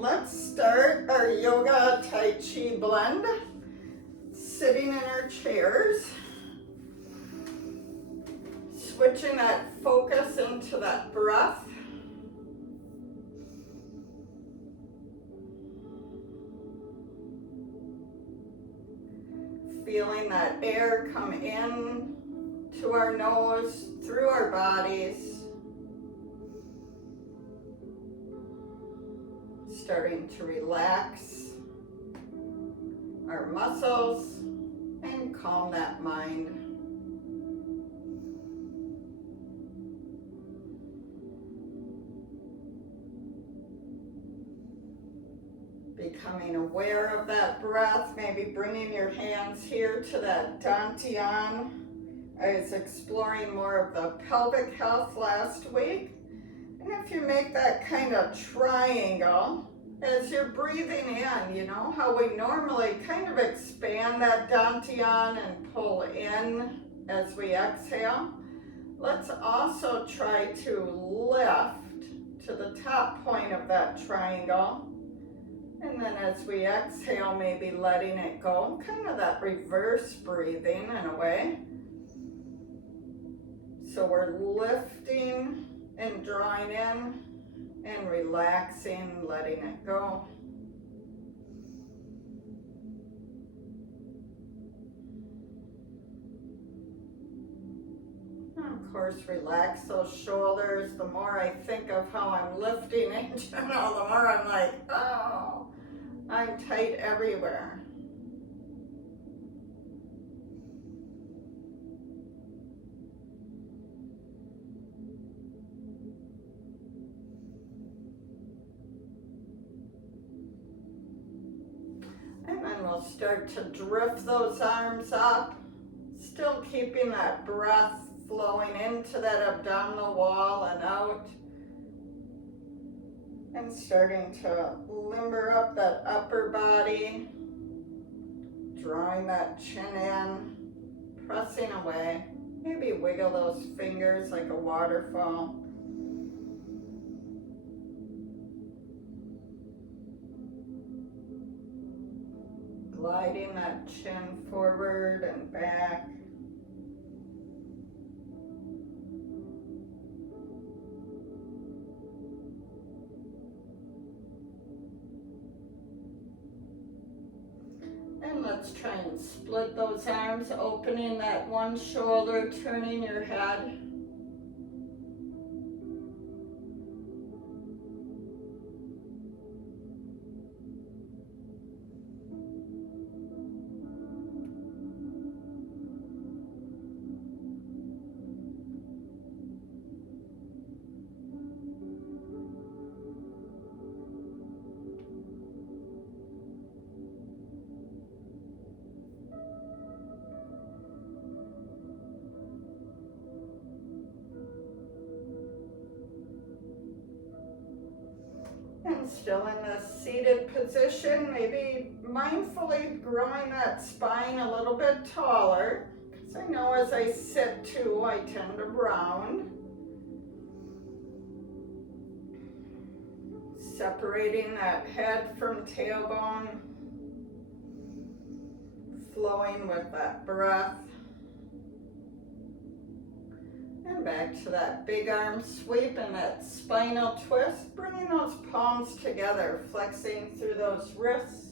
Let's start our yoga Tai Chi blend. Sitting in our chairs. Switching that focus into that breath. Feeling that air come in to our nose, through our bodies. Starting to relax our muscles and calm that mind. Becoming aware of that breath, maybe bringing your hands here to that dantian. I was exploring more of the pelvic health last week. And if you make that kind of triangle, as you're breathing in, you know how we normally kind of expand that dantian and pull in as we exhale? Let's also try to lift to the top point of that triangle. And then as we exhale, maybe letting it go, kind of that reverse breathing in a way. So we're lifting and drawing in and relaxing, letting it go. And of course, relax those shoulders. The more I think of how I'm lifting in general, the more I'm like, oh, I'm tight everywhere. And then we'll start to drift those arms up, still keeping that breath flowing into that abdominal wall and out. And starting to limber up that upper body, drawing that chin in, pressing away. Maybe wiggle those fingers like a waterfall. Gliding that chin forward and back. And let's try and split those arms, opening that one shoulder, turning your head. And still in this seated position, maybe mindfully growing that spine a little bit taller. Because I know as I sit too, I tend to round. Separating that head from tailbone. Flowing with that breath. And back to that big arm sweep and that spinal twist, bringing those palms together, flexing through those wrists.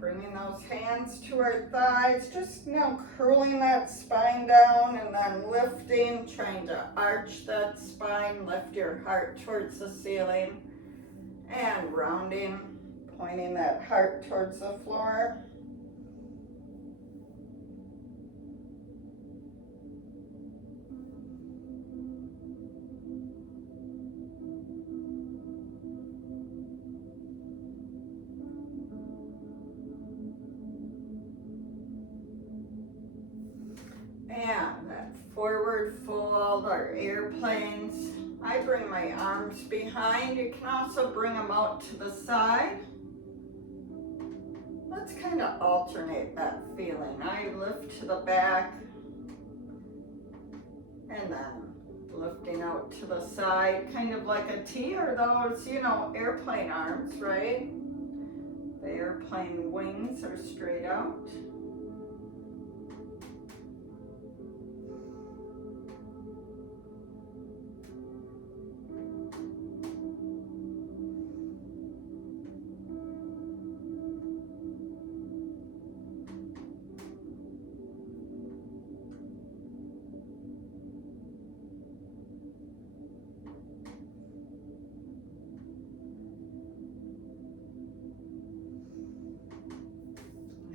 Bringing those hands to our thighs, just curling that spine down and then lifting, trying to arch that spine, lift your heart towards the ceiling, and rounding, pointing that heart towards the floor. called our airplanes. I bring my arms behind. You can also bring them out to the side. Let's kind of alternate that feeling. I lift to the back and then lifting out to the side, kind of like a T, or those, you know, airplane arms, right? The airplane wings are straight out.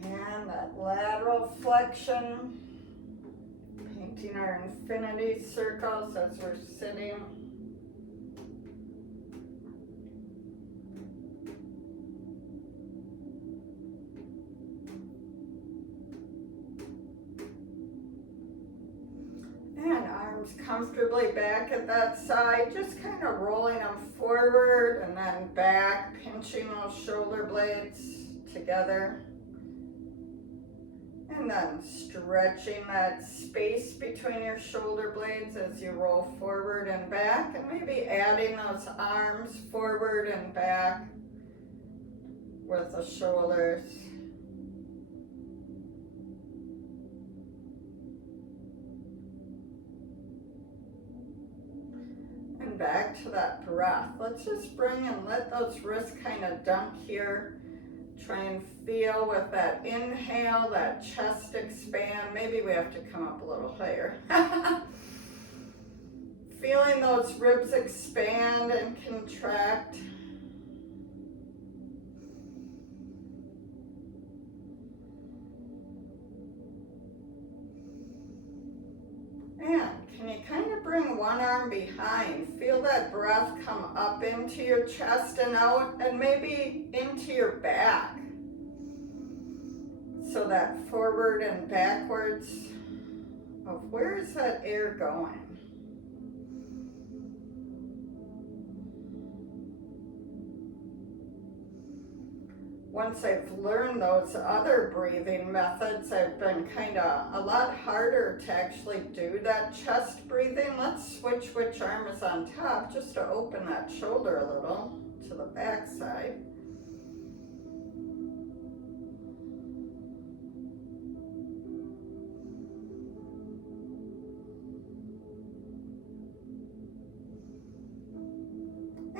And that lateral flexion, painting our infinity circles as we're sitting. And arms comfortably back at that side, just kind of rolling them forward and then back, pinching those shoulder blades together. And then stretching that space between your shoulder blades as you roll forward and back, and maybe adding those arms forward and back with the shoulders. And back to that breath. Let's just bring and let those wrists kind of dunk here. Try and feel with that inhale, that chest expand. Maybe we have to come up a little higher. Feeling those ribs expand and contract. And can you kind of bring one arm behind? Feel that breath come up into your chest and out, and maybe into your back. So that forward and backwards of where is that air going? Once I've learned those other breathing methods, I've been kind of a lot harder to actually do that chest breathing. Let's switch which arm is on top just to open that shoulder a little to the back side.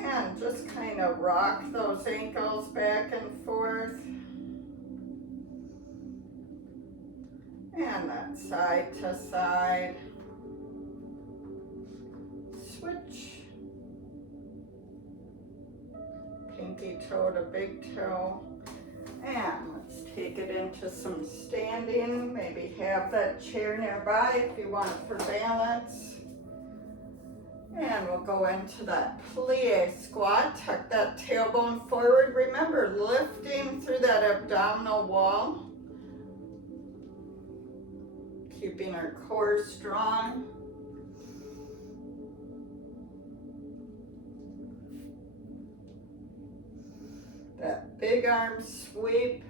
And just kind of rock those ankles back and forth. And that side to side. Switch. Pinky toe to big toe. And let's take it into some standing. Maybe have that chair nearby if you want it for balance. And we'll go into that plie squat. Tuck that tailbone forward. Remember, lifting through that abdominal wall. Keeping our core strong. That big arm sweep.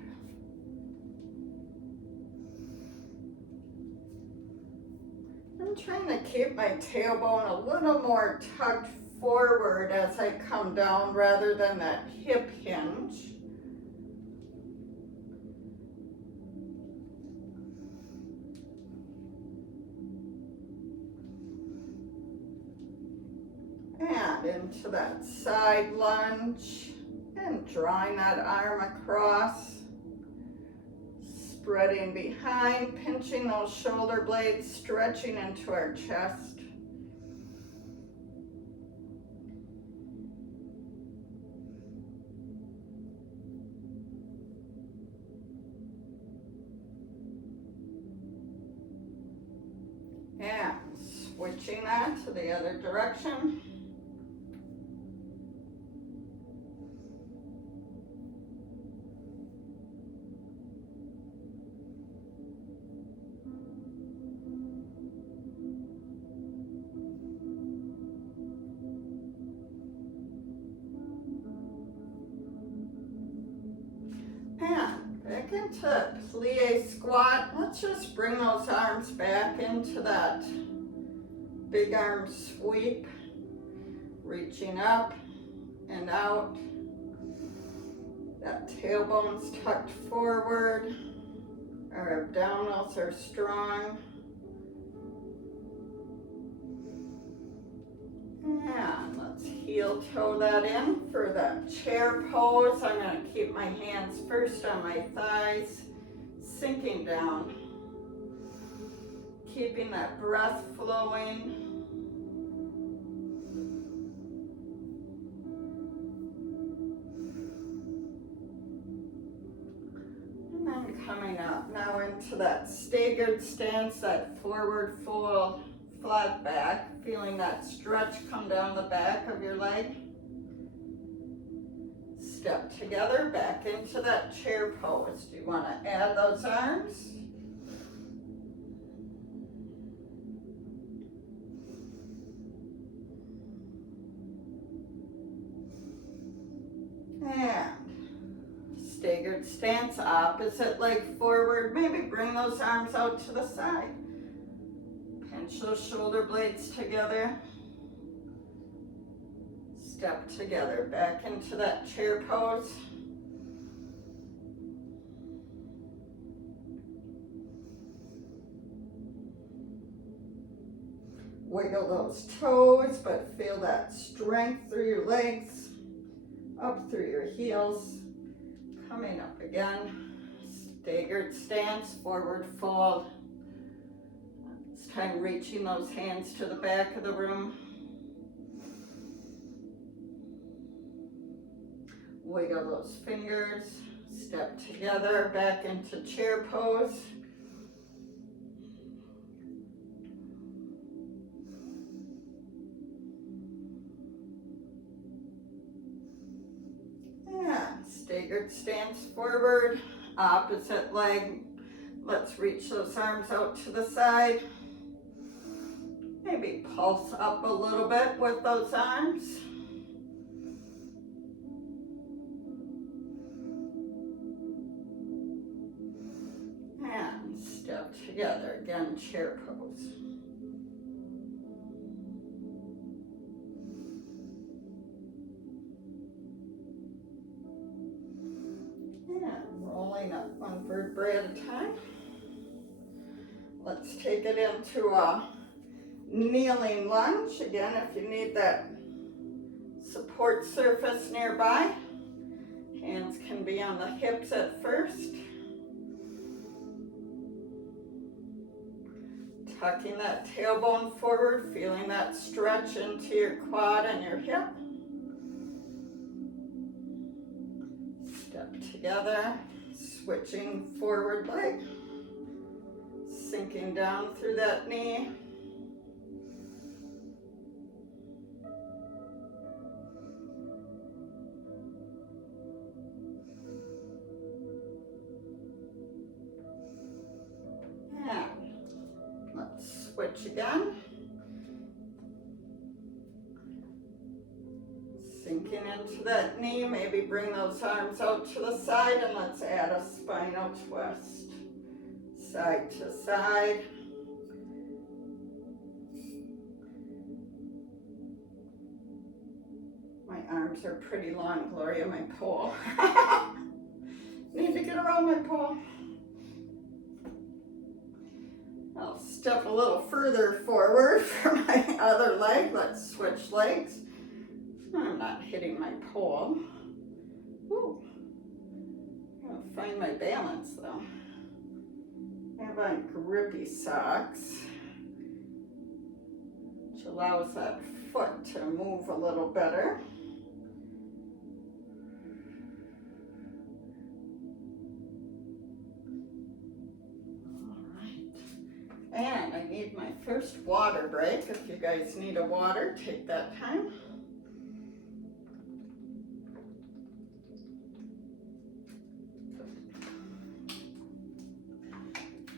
I'm trying to keep my tailbone a little more tucked forward as I come down rather than that hip hinge. And into that side lunge and drawing that arm across. Spreading behind, pinching those shoulder blades, stretching into our chest. And switching that to the other direction. into that plie squat. Let's just bring those arms back into that big arm sweep, reaching up and out. That tailbone's tucked forward. Our abdominals are strong. And let's heel toe that in for that chair pose. I'm going to keep my hands first on my thighs, sinking down, keeping that breath flowing. And then coming up now into that staggered stance, that forward fold, flat back, feeling that stretch come down the back of your leg. Step together, back into that chair pose. Do you want to add those arms? And staggered stance, opposite leg forward. Maybe bring those arms out to the side. Pinch those shoulder blades together. Step together, back into that chair pose. Wiggle those toes, but feel that strength through your legs, up through your heels. Coming up again, staggered stance, forward fold. This time reaching those hands to the back of the room. Wiggle those fingers, step together, back into chair pose. And staggered stance forward, opposite leg. Let's reach those arms out to the side. Maybe pulse up a little bit with those arms. And step together, again, chair pose. And rolling up one vertebrae at a time. Let's take it into a kneeling lunge. Again, if you need that support surface nearby, hands can be on the hips at first. Tucking that tailbone forward, feeling that stretch into your quad and your hip. Step together, switching forward leg, sinking down through that knee. Switch again. Sinking into that knee, maybe bring those arms out to the side and let's add a spinal twist. Side to side. My arms are pretty long, Gloria, my pole. Need to get around my pole. I'll step a little further forward for my other leg. Let's switch legs. I'm not hitting my pole. Ooh. I'm gonna find my balance though. I have on grippy socks, which allows that foot to move a little better. And I need my first water break. If you guys need a water, take that time.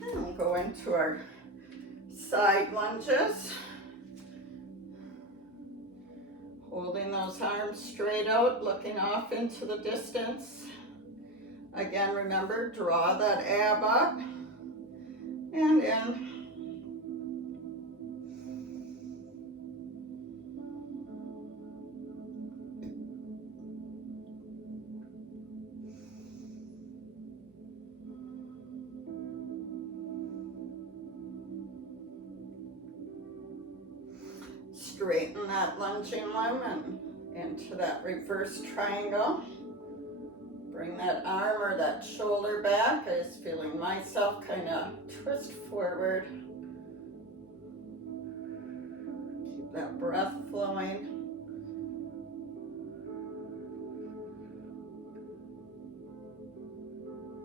And we'll go into our side lunges. Holding those arms straight out, looking off into the distance. Again, remember, draw that ab up and in. Straighten that lunging limb and into that reverse triangle. Bring that arm or that shoulder back. I was feeling myself kind of twist forward. Keep that breath flowing.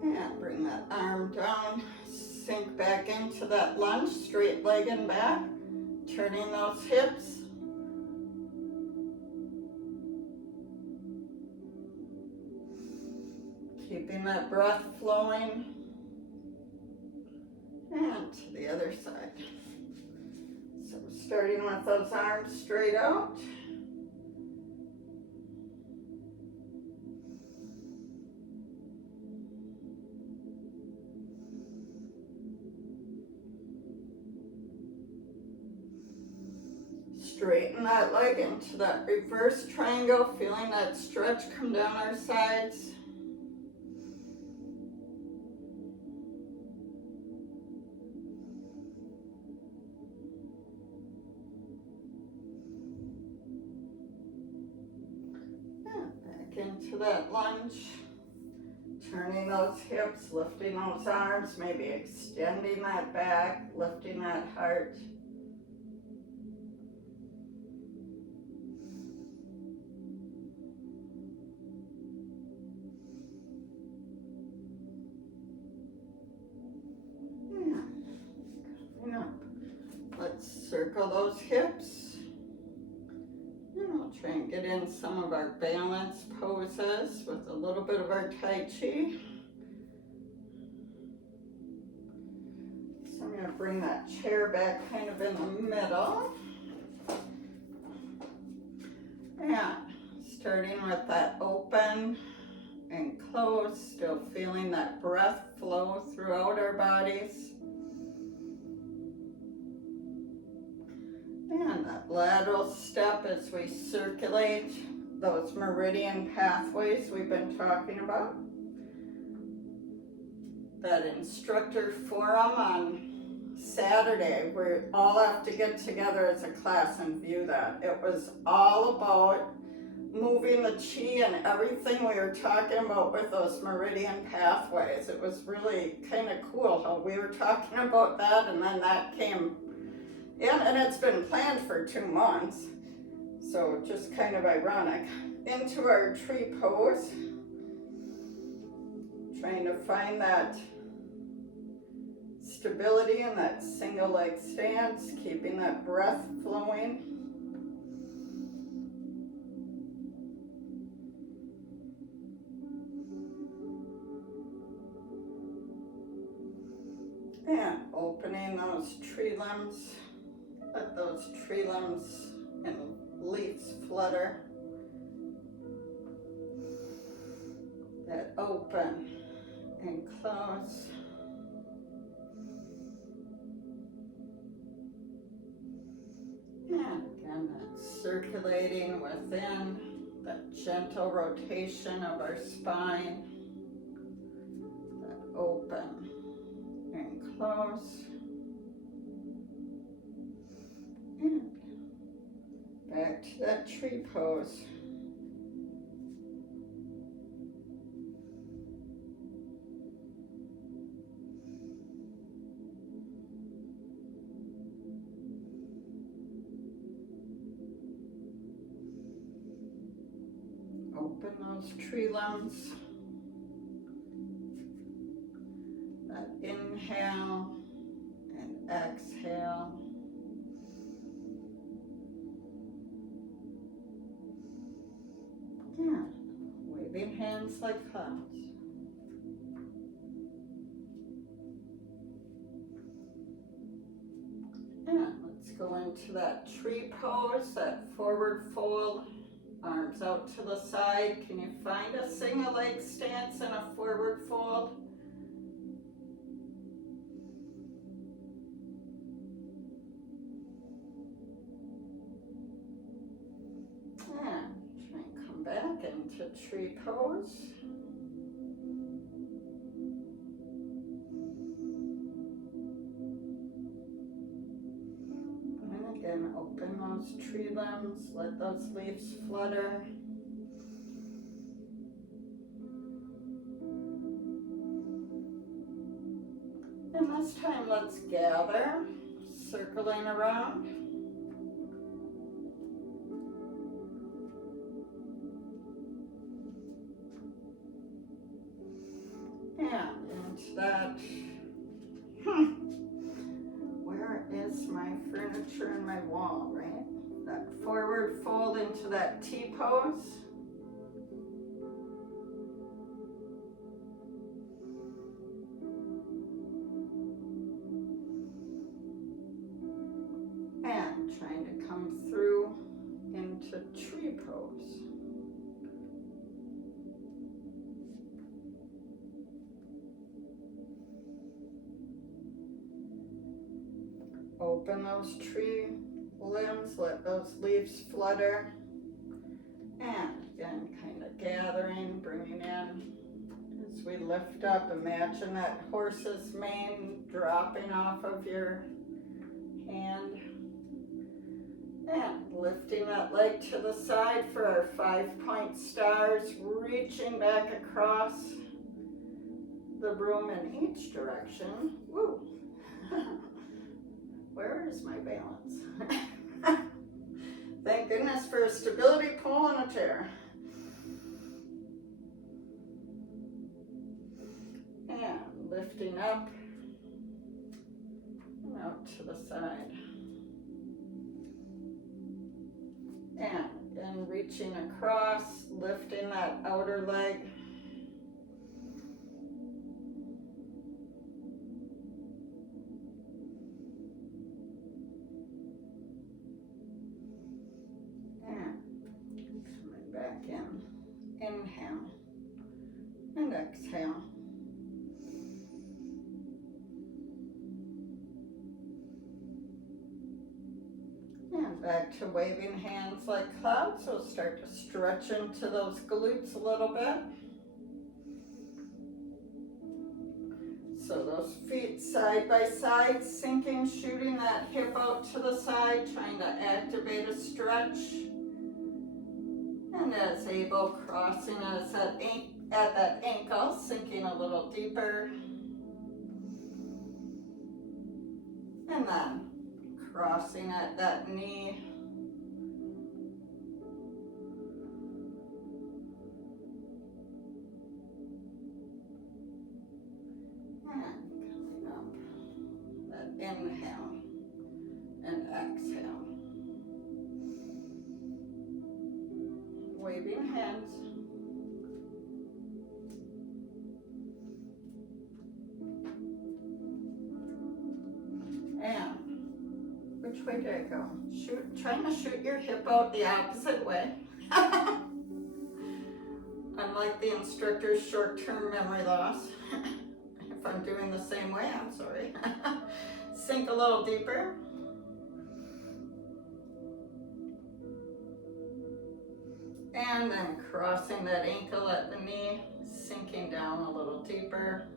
And bring that arm down. Sink back into that lunge, straight leg and back. Turning those hips. Keeping that breath flowing. And to the other side. So starting with those arms straight out. Straighten that leg into that reverse triangle, feeling that stretch come down our sides. And back into that lunge. Turning those hips, lifting those arms, maybe extending that back, lifting that heart. Let's circle those hips. And we'll try and get in some of our balance poses with a little bit of our Tai Chi. So I'm going to bring that chair back kind of in the middle. And starting with that open and close, still feeling that breath flow throughout our bodies. And that lateral step as we circulate those meridian pathways we've been talking about. That instructor forum on Saturday, we all have to get together as a class and view that. It was all about moving the chi and everything we were talking about with those meridian pathways. It was really kind of cool how we were talking about that, and then that came in, and it's been planned for 2 months, so just kind of ironic. Into our tree pose, trying to find that stability in that single leg stance, keeping that breath flowing. And opening those tree limbs, let those tree limbs and leaves flutter. That open and close. And again, that circulating within, that gentle rotation of our spine. That open and close. And back to that tree pose. Open those tree limbs. That inhale and exhale. Yeah, waving hands like clouds. And let's go into that tree pose, that forward fold. Arms out to the side. Can you find a single leg stance and a forward fold? And try and come back into tree pose. And again, open those tree limbs, let those leaves flutter. And this time, let's gather, circling around. And into that, where is my furniture and my wall, right? That forward fold into that T pose. And trying to come through into tree pose. Open those tree limbs, let those leaves flutter. And again, kind of gathering, bringing in. As we lift up, imagine that horse's mane dropping off of your hand. And lifting that leg to the side for our 5-point stars, reaching back across the room in each direction. Woo! Where is my balance? Thank goodness for a stability pole and a chair. And lifting up and out to the side. And reaching across, lifting that outer leg. And coming back in. Inhale and exhale. And back to waving hands like clouds. So start to stretch into those glutes a little bit. So those feet side by side, sinking, shooting that hip out to the side, trying to activate a stretch. And as able, crossing us at that ankle, sinking a little deeper. And then crossing at that knee. And coming up, that inhale and exhale. Waving hands. And which way did I go? Trying to shoot your hip out the opposite way. Unlike the instructor's short-term memory loss. If I'm doing the same way, I'm sorry. Sink a little deeper. And then crossing that ankle at the knee, sinking down a little deeper,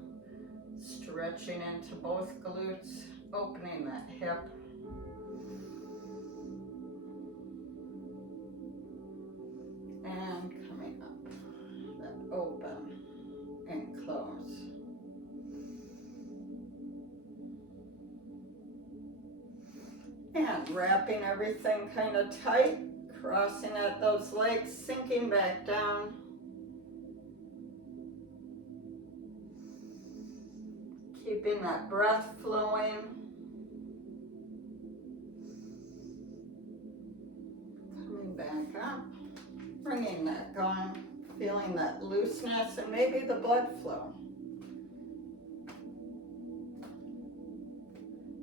stretching into both glutes, opening that hip. And coming up, that open and close. And wrapping everything kind of tight, crossing at those legs, sinking back down. Keeping that breath flowing. Coming back up, bringing that going, feeling that looseness and maybe the blood flow.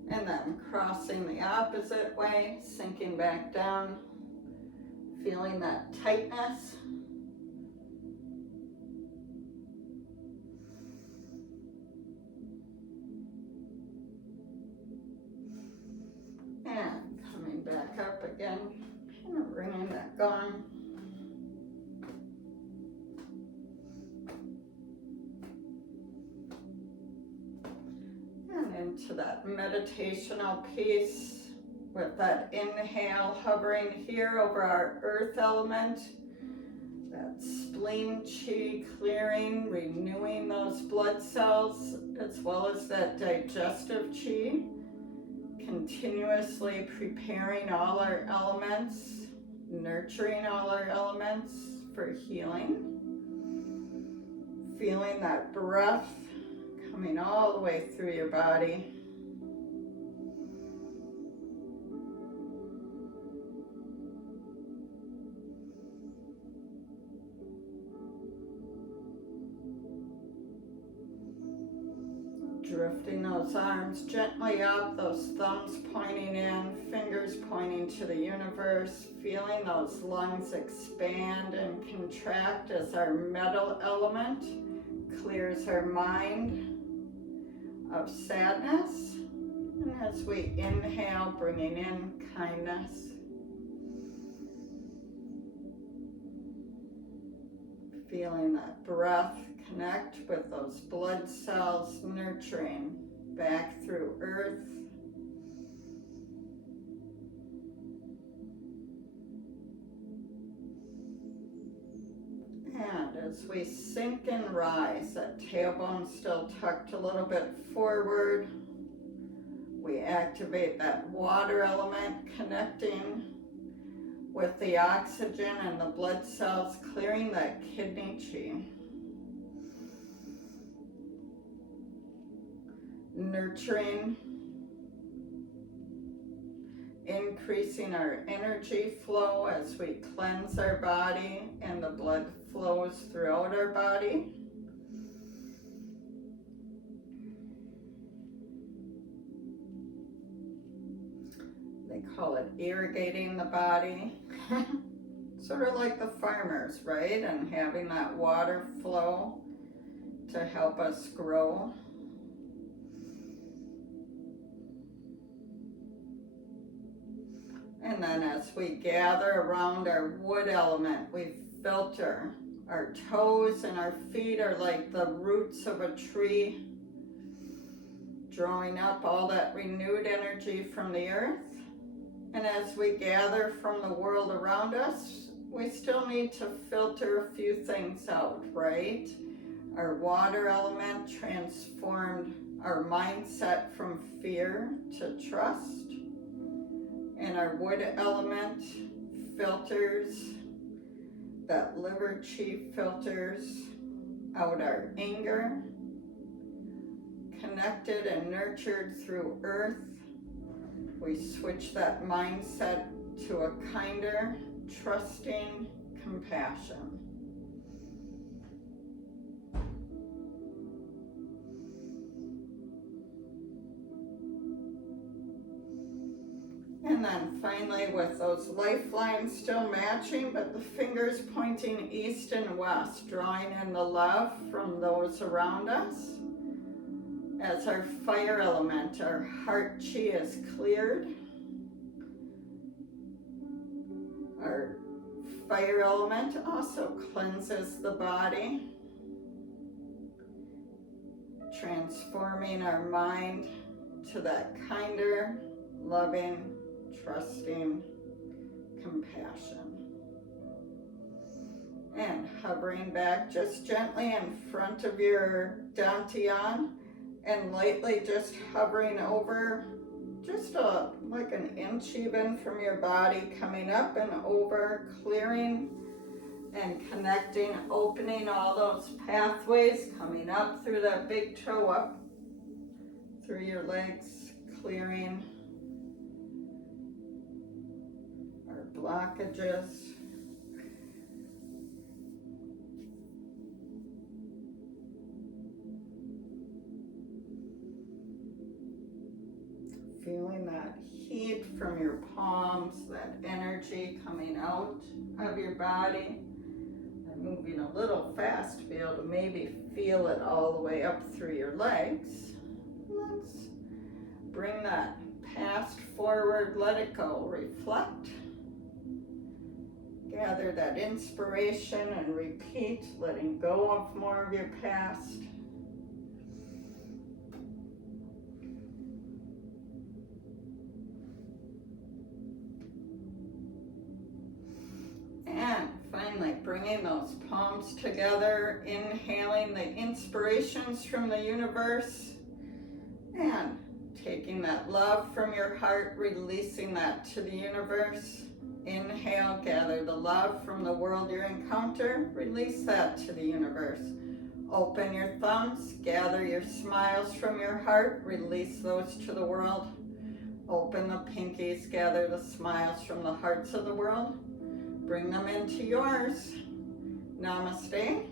And then crossing the opposite way, sinking back down, feeling that tightness. And coming back up again, and ringing that gong. And into that meditational piece with that inhale hovering here over our earth element. That spleen chi clearing, renewing those blood cells, as well as that digestive chi. Continuously preparing all our elements, nurturing all our elements for healing. Feeling that breath coming all the way through your body. Drifting those arms gently up, those thumbs pointing in, fingers pointing to the universe, feeling those lungs expand and contract as our metal element clears our mind of sadness. And as we inhale, bringing in kindness. Feeling that breath connect with those blood cells, nurturing back through earth. And as we sink and rise, that tailbone still tucked a little bit forward. We activate that water element, connecting with the oxygen and the blood cells, clearing that kidney chi. Nurturing, increasing our energy flow as we cleanse our body and the blood flows throughout our body. They call it irrigating the body. Sort of like the farmers, right? And having that water flow to help us grow. And then as we gather around our wood element, we filter. Our toes and our feet are like the roots of a tree, drawing up all that renewed energy from the earth. And as we gather from the world around us, we still need to filter a few things out, right? Our water element transformed our mindset from fear to trust. And our wood element filters, that liver chi filters out our anger, connected and nurtured through earth. We switch that mindset to a kinder, trusting compassion. And then finally, with those lifelines still matching, but the fingers pointing east and west, drawing in the love from those around us. As our fire element, our heart chi is cleared. Our fire element also cleanses the body, transforming our mind to that kinder, loving, trusting compassion. And hovering back just gently in front of your dantian, and lightly just hovering over, just like an inch even from your body, coming up and over, clearing and connecting, opening all those pathways, coming up through that big toe, up through your legs, clearing our blockages. Feeling that heat from your palms, that energy coming out of your body. I'm moving a little fast to be able to maybe feel it all the way up through your legs. Let's bring that past forward, let it go, reflect. Gather that inspiration and repeat, letting go of more of your past. And finally, bringing those palms together, inhaling the inspirations from the universe, and taking that love from your heart, releasing that to the universe. Inhale, gather the love from the world you encounter, release that to the universe. Open your thumbs, gather your smiles from your heart, release those to the world. Open the pinkies, gather the smiles from the hearts of the world. Bring them into yours. Namaste.